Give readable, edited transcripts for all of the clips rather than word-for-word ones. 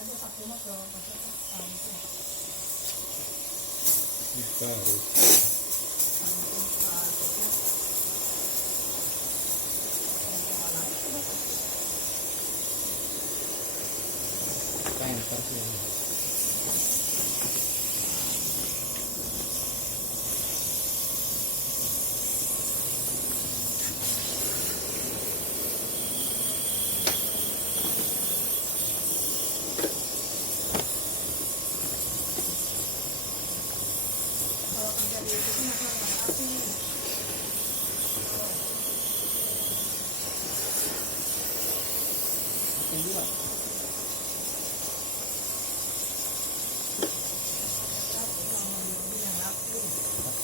baru penter sih.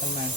Teman.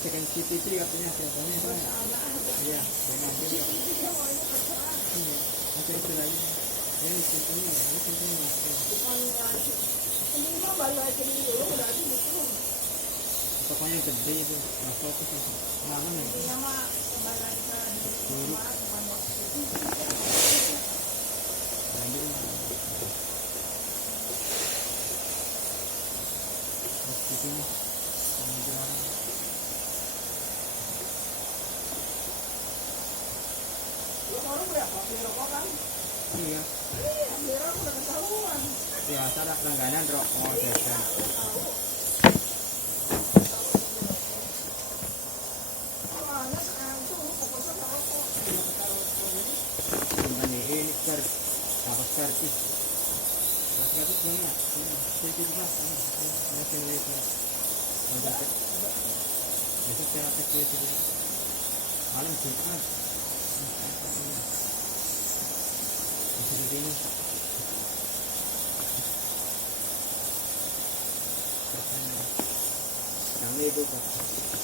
Chicken CTT katanya biasanya itu iya ngambil iya ada itu lagi ya ini contohnya ya ini contohnya pokoknya gede itu nggak fokus itu mana nih buruk lanjut di sini orang berapa? Beli rokok kan? Iya. Beli rokok udah ketahuan. Ya, ada langganan rokok jajan. Soalnya sekarang tuh fokusnya ke rokok. Ini per apa servis? Servis banyak. Sedikit lah. Mungkin itu. Ada. Itu saya cek itu. Malam Jumat. Di sini. Yang itu Pak.